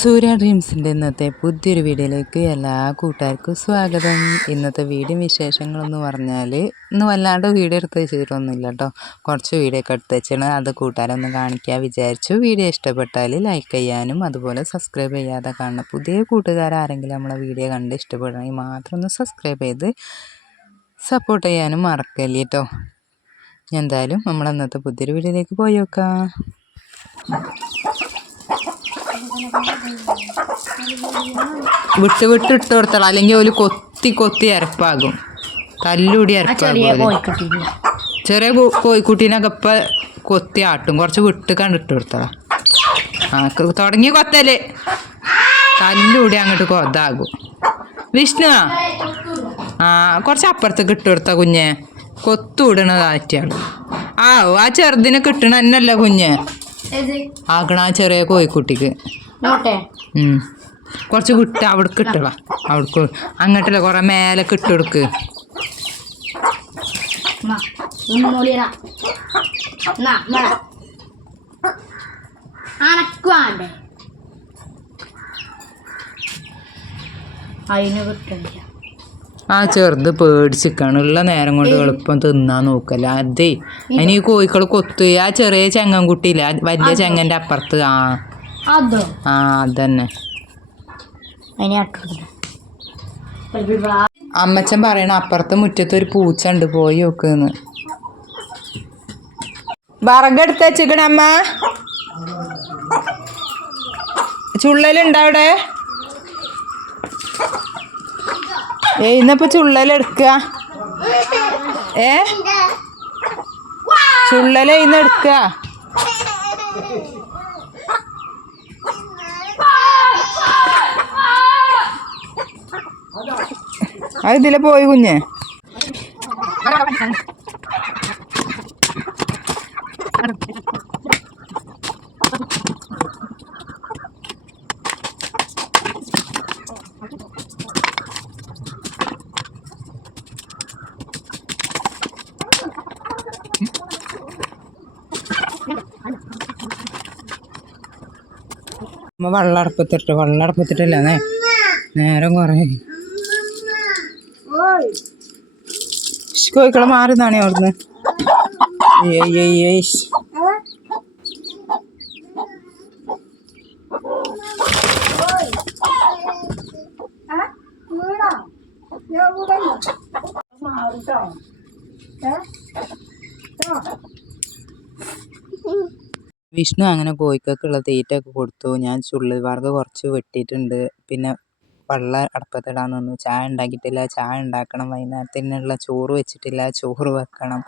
സൂര്യ ഡ്രീംസിൻ്റെ ഇന്നത്തെ പുതിയൊരു വീഡിയോയിലേക്ക് എല്ലാ കൂട്ടുകാർക്കും സ്വാഗതം. ഇന്നത്തെ വീഡിയോ വിശേഷങ്ങളെന്ന് പറഞ്ഞാൽ ഇന്ന് വല്ലാണ്ട് വീഡിയോ എടുത്ത് വെച്ചിട്ടൊന്നുമില്ല കേട്ടോ. കുറച്ച് വീഡിയോ ഒക്കെ എടുത്ത് വെച്ചാണ് അത് കൂട്ടുകാരൊന്ന് കാണിക്കാൻ വിചാരിച്ചു. വീഡിയോ ഇഷ്ടപ്പെട്ടാൽ ലൈക്ക് ചെയ്യാനും അതുപോലെ സബ്സ്ക്രൈബ് ചെയ്യാതെ കാണുന്ന പുതിയ കൂട്ടുകാരാരെങ്കിലും നമ്മളെ വീഡിയോ കണ്ട് ഇഷ്ടപ്പെടണമെങ്കിൽ മാത്രം ഒന്ന് സബ്സ്ക്രൈബ് ചെയ്ത് സപ്പോർട്ട് ചെയ്യാനും മറക്കല്ലേ കേട്ടോ. എന്തായാലും നമ്മൾ അന്നത്തെ പുതിയൊരു വീഡിയോയിലേക്ക് പോയി നോക്കാം. വിട്ട് വിട്ട് ഇട്ട് കൊടുത്തോളാം, അല്ലെങ്കിൽ ഒരു കൊത്തി കൊത്തി അരപ്പാകും, തല്ലൂടി അരപ്പാകും. ചെറിയ കോഴിക്കുട്ടീനൊക്കെ ഇപ്പം കൊത്തി ആട്ടും, കുറച്ച് വിട്ട് കണ്ട് ഇട്ട് കൊടുത്തോളാം. തുടങ്ങി കൊത്തല് തല്ലൂടി അങ്ങോട്ട് കൊതാകും. വിഷ്ണു കുറച്ച് അപ്പുറത്തേക്ക് ഇട്ട് കൊടുത്ത കുഞ്ഞെ, കൊത്തുവിടണതാറ്റാണ്. ആ ചെറുതിനെ കിട്ടണ തന്നെയല്ല കുഞ്ഞെ ആക്കണ ആ ചെറിയ കോഴിക്കുട്ടിക്ക്. കുറച്ച് വിട്ട് അവിടേക്ക് ഇട്ടള, അവിടേക്ക് അങ്ങോട്ടല്ല കുറെ മേലേക്ക് ഇട്ട് കൊടുക്ക്. ആ ചെറുത് പേടിച്ചിക്കാണ്, ഉള്ള നേരം കൊണ്ട് എളുപ്പം തിന്നാൻ നോക്കല്ല. അതേ അതിന് ഈ കോഴിക്കൾ കൊത്ത് ആ ചെറിയ ചെങ്ങൻകുട്ടിയില്ല, വലിയ ചെങ്ങൻ്റെ അപ്പുറത്ത്. അതന്നെ അമ്മച്ചൻ പറയണ അപ്പുറത്തെ മുറ്റത്ത് ഒരു പൂച്ച ഉണ്ട്, പോയി നോക്കുന്ന്. വറകെടുത്ത് വെച്ചിക്കണ അമ്മ, ചുള്ളലുണ്ടോ അവിടെ? ഇന്നപ്പോ ചുള്ളലെടുക്കുക, ചുള്ളല ഇന്ന് എടുക്കുക. അത് ഇതിലെ പോയി കുഞ്ഞെ. വെള്ളം അടുപ്പത്തിട്ടില്ല നേരം കുറേ കോഴിക്കളെ മാറുന്നാണേ അവിടുന്ന്. വിഷ്ണു അങ്ങനെ കോഴിക്കൊക്കെയുള്ള തീറ്റയൊക്കെ കൊടുത്തു. ഞാൻ ചുള്ളി വറുക കുറച്ച് വെട്ടിയിട്ടുണ്ട്. പിന്നെ വെള്ളം അടുപ്പത്തിടാൻ നിന്നു. ചായ ഉണ്ടാക്കിയിട്ടില്ല, ചായ ഉണ്ടാക്കണം. വൈകുന്നേരത്തിനുള്ള ചോറ് വെച്ചിട്ടില്ല, ചോറ് വെക്കണം.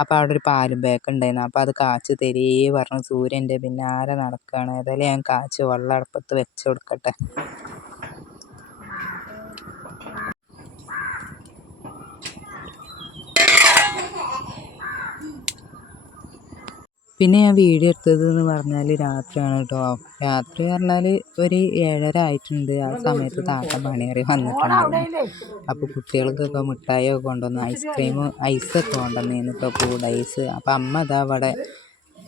അപ്പോൾ അവിടെ ഒരു പാലും ബേക്ക് ഉണ്ടായിരുന്നു, അപ്പോൾ അത് കാച്ച് തരേ പറഞ്ഞു സൂര്യൻ്റെ പിന്നാലെ നടക്കുകയാണ്. ഏതായാലും ഞാൻ കാച്ച് വെള്ളം അടുപ്പത്ത് വെച്ച് കൊടുക്കട്ടെ. പിന്നെ ഞാൻ വീഡിയോ എടുത്തതെന്ന് പറഞ്ഞാൽ രാത്രിയാണ് കേട്ടോ. രാത്രി പറഞ്ഞാൽ ഒരു 7:30 ആയിട്ടുണ്ട്. ആ സമയത്ത് താത്ത മണിയേറി വന്നിട്ടുണ്ടായിരുന്നു. അപ്പോൾ കുട്ടികൾക്കൊക്കെ മിഠായിയൊക്കെ കൊണ്ടുവന്ന് ഐസൊക്കെ കൊണ്ടുവന്നേന്ന് ഇപ്പോൾ കൂട് ഐസ്. അപ്പോൾ അമ്മ അതാ അവിടെ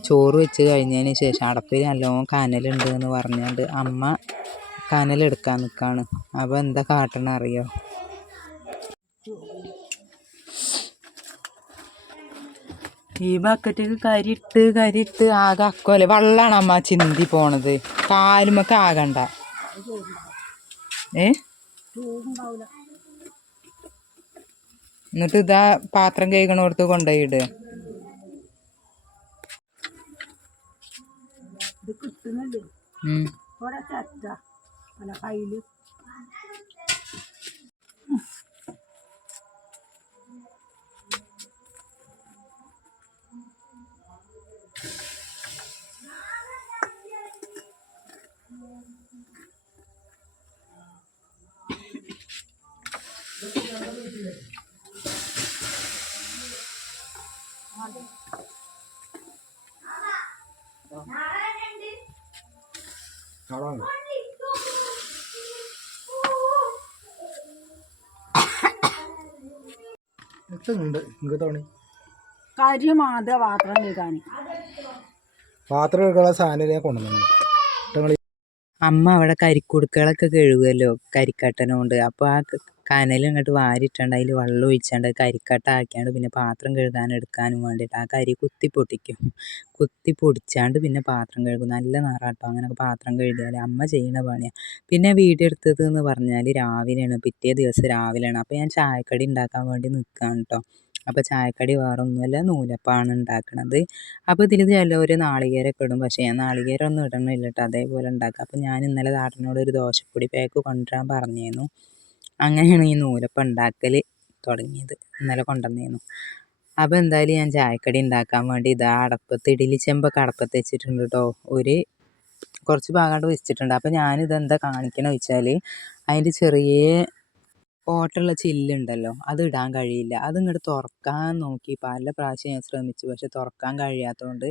ചോറ് വെച്ച് കഴിഞ്ഞതിന് ശേഷം അടപ്പിൽ നല്ലോണം കനലുണ്ട് എന്ന് പറഞ്ഞുകൊണ്ട് അമ്മ കനലെടുക്കാൻ നിൽക്കുകയാണ്. അപ്പോൾ എന്താ കാട്ടണ അറിയോ? ഈ ബക്കറ്റിൽ കരിയിട്ട് ആകെ അക്കോലെ വെള്ളമാണ് അമ്മ ചിന്തി പോണത്. കാലുമൊക്കെ ആകണ്ട. എന്നിട്ട് ഇതാ പാത്രം കഴുകണോടത്ത് കൊണ്ടുപോയിട്. കാര്യമാതെ പാത്രം കേൾക്കാൻ പാത്രം എടുക്കാനുള്ള സാധനം കൊണ്ടുവന്നു. അമ്മ അവിടെ കരിക്കുടുക്കളൊക്കെ കഴുകുമല്ലോ കരിക്കട്ടനുകൊണ്ട്. അപ്പോൾ ആ കനൽ ഇങ്ങോട്ട് വാരിയിട്ടാണ്ട് അതിൽ വെള്ളം ഒഴിച്ചാണ്ട് കരിക്കട്ട ആക്കിയാണ്ട് പിന്നെ പാത്രം കഴുകാൻ എടുക്കാനും വേണ്ടിയിട്ട് ആ കരി കുത്തി പൊട്ടിക്കും. കുത്തി പൊടിച്ചാണ്ട് പിന്നെ പാത്രം കഴുകും. നല്ല നിറാട്ടോ അങ്ങനെയൊക്കെ പാത്രം കഴുകിയാൽ അമ്മ ചെയ്യുന്ന പണിയാണ്. പിന്നെ വീഡിയോ എടുത്തത് എന്ന് പറഞ്ഞാൽ രാവിലെയാണ്, പിറ്റേ ദിവസം രാവിലെയാണ്. അപ്പോൾ ഞാൻ ചായക്കടി ഉണ്ടാക്കാൻ വേണ്ടി നിൽക്കുകയാണ് കേട്ടോ. അപ്പോൾ ചായക്കടി വേറെ ഒന്നുമല്ല, നൂലപ്പമാണ് ഉണ്ടാക്കണത്. അപ്പോൾ ഇതിൽ ചിലവർ നാളികേരമൊക്കെ ഇടും, പക്ഷേ ഞാൻ നാളികേരം ഒന്നും ഇടണില്ല കേട്ടോ, അതേപോലെ ഉണ്ടാക്കുക. അപ്പോൾ ഞാൻ ഇന്നലെ നാട്ടിനോട് ഒരു ദോശപ്പൊടി പാക്ക് കൊണ്ടുവരാൻ പറഞ്ഞിരുന്നു. അങ്ങനെയാണ് ഈ നൂലപ്പം ഉണ്ടാക്കൽ തുടങ്ങിയത്. ഇന്നലെ കൊണ്ടുവന്നിരുന്നു. അപ്പോൾ എന്തായാലും ഞാൻ ചായക്കടി ഉണ്ടാക്കാൻ വേണ്ടി ഇതാ അടപ്പത്ത് ഇഡ്ഡലി ചെമ്പൊക്കെ അടപ്പത്ത് വെച്ചിട്ടുണ്ട് കേട്ടോ. കുറച്ച് ഭാഗമായിട്ട് വെച്ചിട്ടുണ്ട്. അപ്പോൾ ഞാനിതെന്താ കാണിക്കണമെന്ന് വെച്ചാൽ അതിൻ്റെ ചെറിയ ഓട്ടുള്ള ചില്ലുണ്ടല്ലോ, അത് ഇടാൻ കഴിയില്ല. അതിങ്ങോട്ട് തുറക്കാൻ നോക്കി പല പ്രാവശ്യം ഞാൻ ശ്രമിച്ചു, പക്ഷെ തുറക്കാൻ കഴിയാത്തതുകൊണ്ട്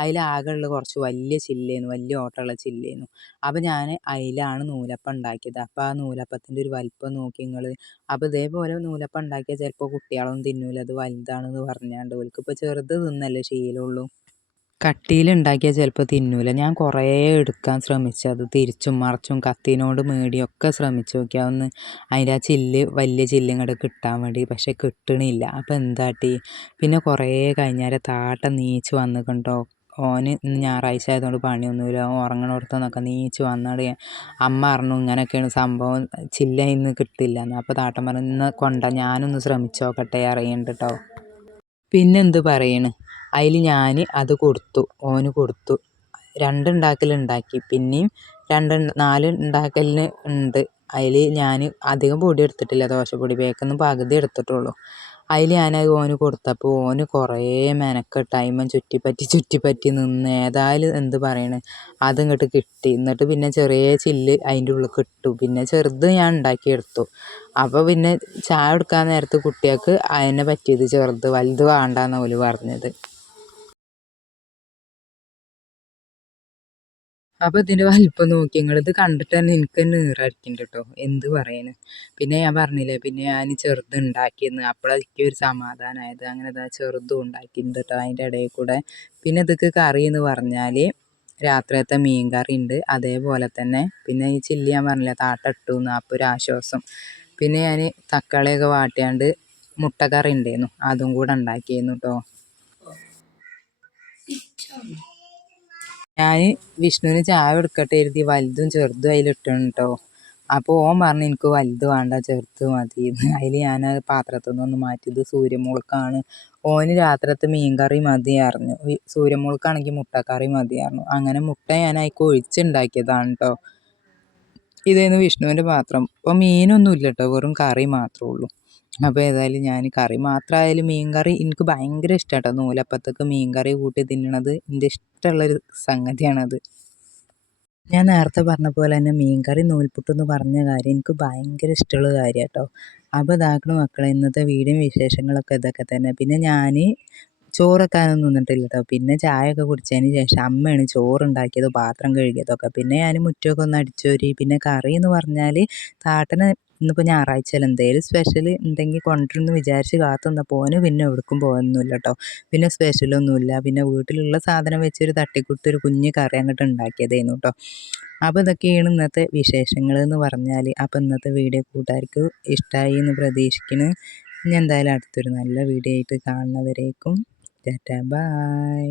അതിലാകെയുള്ള കുറച്ച് വലിയ ചില്ലേന്നു, വലിയ ഓട്ടമുള്ള ചില്ലേന്നു. അപ്പോൾ ഞാൻ അതിലാണ് നൂലപ്പം ഉണ്ടാക്കിയത്. അപ്പോൾ ആ നൂലപ്പത്തിൻ്റെ ഒരു വലിപ്പം നോക്കി നിങ്ങൾ. അപ്പോൾ ഇതേപോലെ നൂലപ്പം ഉണ്ടാക്കിയാൽ ചിലപ്പോൾ കുട്ടികളൊന്നും തിന്നൂല, അത് വലുതാണെന്ന് പറഞ്ഞാണ്ട്. ഓൽക്കിപ്പോൾ ചെറുത് തിന്നല്ലേ ശീലമുള്ളൂ. കട്ടിയിലുണ്ടാക്കിയാൽ ചിലപ്പോൾ തിന്നൂല. ഞാൻ കുറേ എടുക്കാൻ ശ്രമിച്ചു, അത് തിരിച്ചും മറിച്ചും കത്തീനോട് മേടിയൊക്കെ ശ്രമിച്ചു നോക്കി. അതൊന്ന് അതിൻ്റെ ആ ചില്ല് വലിയ ചില്ല് ഇങ്ങോട്ട് കിട്ടാൻ വേണ്ടി, പക്ഷെ കിട്ടണില്ല. അപ്പോൾ എന്താട്ടി, പിന്നെ കുറേ കഴിഞ്ഞാൽ താട്ട നീച്ച് വന്നിട്ടുണ്ടോ. ഓന് ഇന്ന് ഞായറാഴ്ച ആയതുകൊണ്ട് പണിയൊന്നുമില്ല, ഓൻ ഉറങ്ങണോടത്തുനിന്നൊക്കെ നീച്ച് വന്നാട് അമ്മ അറിഞ്ഞു ഇങ്ങനെയൊക്കെയാണ് സംഭവം, ചില്ല ഇന്ന് കിട്ടില്ല എന്ന്. അപ്പോൾ താട്ടൻ പറഞ്ഞു ഇന്ന് ഞാനൊന്ന് ശ്രമിച്ചു നോക്കട്ടെ അറിയുന്നുണ്ട് കേട്ടോ. പിന്നെന്ത് പറയണ്, അതിൽ ഞാൻ അത് കൊടുത്തു, ഓന് കൊടുത്തു. 2 ഉണ്ടാക്കലുണ്ടാക്കി, പിന്നെയും 4 ഉണ്ടാക്കലിന് ഉണ്ട്. അതിൽ ഞാൻ അധികം പൊടി എടുത്തിട്ടില്ല, ദോശപ്പൊടി പാക്കൊന്നും പകുതി എടുത്തിട്ടുള്ളൂ. അതിൽ ഞാനത് ഓന് കൊടുത്തപ്പോൾ ഓന് കുറേ മെനക്കെട്ട് അതിന്മേൽ ചുറ്റിപ്പറ്റി നിന്ന്. ഏതായാലും എന്ത് പറയണ്, അതിങ്ങോട്ട് കിട്ടി. എന്നിട്ട് പിന്നെ ചെറിയ ചില്ല് അതിൻ്റെ ഉള്ളിൽ കിട്ടു. പിന്നെ ചെറുത് ഞാൻ ഉണ്ടാക്കിയെടുത്തു. അപ്പോൾ പിന്നെ ചായ കൊടുക്കാൻ നേരത്ത് കുട്ടികൾക്ക് അതിനെ പറ്റിയത് ചെറുത്, വലുത് വേണ്ടാന്ന് ഓല് പറഞ്ഞത്. അപ്പോൾ ഇതിൻ്റെ വലിപ്പം നോക്കി നിങ്ങൾ, ഇത് കണ്ടിട്ട് തന്നെ എനിക്ക് തന്നെ നീറടിക്കുന്നുണ്ട് കേട്ടോ, എന്ത് പറയാന്. പിന്നെ ഞാൻ പറഞ്ഞില്ലേ, പിന്നെ ഞാൻ ചെറുത് ഉണ്ടാക്കിയെന്ന്, അപ്പോഴൊക്കെ ഒരു സമാധാനമായത്. അങ്ങനെ ഇതാ ചെറുതും ഉണ്ടാക്കിയിട്ടുണ്ട് കേട്ടോ അതിൻ്റെ ഇടയിൽ കൂടെ. പിന്നെ ഇതൊക്കെ കറി എന്ന് പറഞ്ഞാൽ രാത്രിയത്തെ മീൻ കറി ഉണ്ട്, അതേപോലെ തന്നെ പിന്നെ ഈ ചില്ലി ഞാൻ പറഞ്ഞില്ലേ താട്ട ഇട്ടു എന്ന്, അപ്പോൾ ഒരു ആശ്വാസം. പിന്നെ ഞാൻ തക്കാളിയൊക്കെ വാട്ടിയാണ്ട് മുട്ടക്കറി ഉണ്ടായിരുന്നു, അതും കൂടെ ഉണ്ടാക്കിയിരുന്നു കേട്ടോ. ഞാൻ വിഷ്ണുവിന് ചായ എടുക്കട്ടെ എഴുതി വലുതും ചെറുതും അതിലിട്ടാണ് കേട്ടോ. അപ്പോൾ ഓൻ പറഞ്ഞു എനിക്ക് വലുത് വേണ്ട ചെറുത് മതി. അതിൽ ഞാൻ പാത്രത്തിൽ നിന്നൊന്ന് മാറ്റിയത് സൂര്യമുളക്കാണ്. ഓന് രാത്രിയത്തെ മീൻ കറി മതി അറിഞ്ഞു, സൂര്യമുളക്കാണെങ്കിൽ മുട്ടക്കറി മതി അറിഞ്ഞു. അങ്ങനെ മുട്ട ഞാൻ അതിലേക്ക് ഒഴിച്ചുണ്ടാക്കിയതാണ് കേട്ടോ. ഇതായിരുന്നു വിഷ്ണുവിൻ്റെ പാത്രം. ഇപ്പോൾ മീനൊന്നും ഇല്ല കേട്ടോ, വെറും കറി മാത്രമേ ഉള്ളൂ. അപ്പോൾ ഏതായാലും ഞാൻ കറി മാത്രമായാലും മീൻ കറി എനിക്ക് ഭയങ്കര ഇഷ്ടമാണ് കേട്ടോ. നൂലപ്പത്തേക്ക് മീൻ കറി കൂട്ടി തിന്നണത് എൻ്റെ ഇഷ്ടമുള്ളൊരു സംഗതിയാണത്. ഞാൻ നേരത്തെ പറഞ്ഞ പോലെ തന്നെ മീൻ കറി നൂൽപുട്ടെന്ന് പറഞ്ഞ കാര്യം എനിക്ക് ഭയങ്കര ഇഷ്ടമുള്ള കാര്യമാണ് കേട്ടോ. അപ്പോൾ ഇതാക്കണ മക്കളെ, ഇന്നത്തെ വീഡിയോ വിശേഷങ്ങളൊക്കെ ഇതൊക്കെ തന്നെ. പിന്നെ ഞാൻ ചോറ് വെക്കാനൊന്നും നിന്നിട്ടില്ല കേട്ടോ. പിന്നെ ചായയൊക്കെ കുടിച്ചതിന് ശേഷം അമ്മയാണ് ചോറുണ്ടാക്കിയത്, പാത്രം കഴുകിയതൊക്കെ. പിന്നെ ഞാൻ മുറ്റമൊക്കെ ഒന്ന് അടിച്ചോരി. പിന്നെ കറി എന്ന് പറഞ്ഞാൽ താട്ടന് ഇന്നിപ്പോൾ ഞായറാഴ്ചയല്ല, എന്തെങ്കിലും സ്പെഷ്യൽ ഉണ്ടെങ്കിൽ കൊണ്ടുവരുമെന്ന് വിചാരിച്ച് കാത്തു നിന്നപ്പോൾ ഓന് പിന്നെ എവിടേക്കും പോകുന്നില്ല കേട്ടോ. പിന്നെ സ്പെഷ്യലൊന്നുമില്ല, പിന്നെ വീട്ടിലുള്ള സാധനം വെച്ചൊരു തട്ടിക്കൂട്ട് ഒരു കുഞ്ഞ് കറി അങ്ങോട്ട് ഉണ്ടാക്കിയതായിരുന്നു കേട്ടോ. അപ്പോൾ ഇതൊക്കെയാണ് ഇന്നത്തെ വിശേഷങ്ങൾ എന്ന് പറഞ്ഞാൽ. അപ്പോൾ ഇന്നത്തെ വീഡിയോ കൂട്ടുകാർക്ക് ഇഷ്ടമായി എന്ന് പ്രതീക്ഷിക്കുന്നു. ഇനി എന്തായാലും അടുത്തൊരു നല്ല വീഡിയോ ആയിട്ട് കാണുന്നവരേക്കും ടാറ്റാ ബൈ.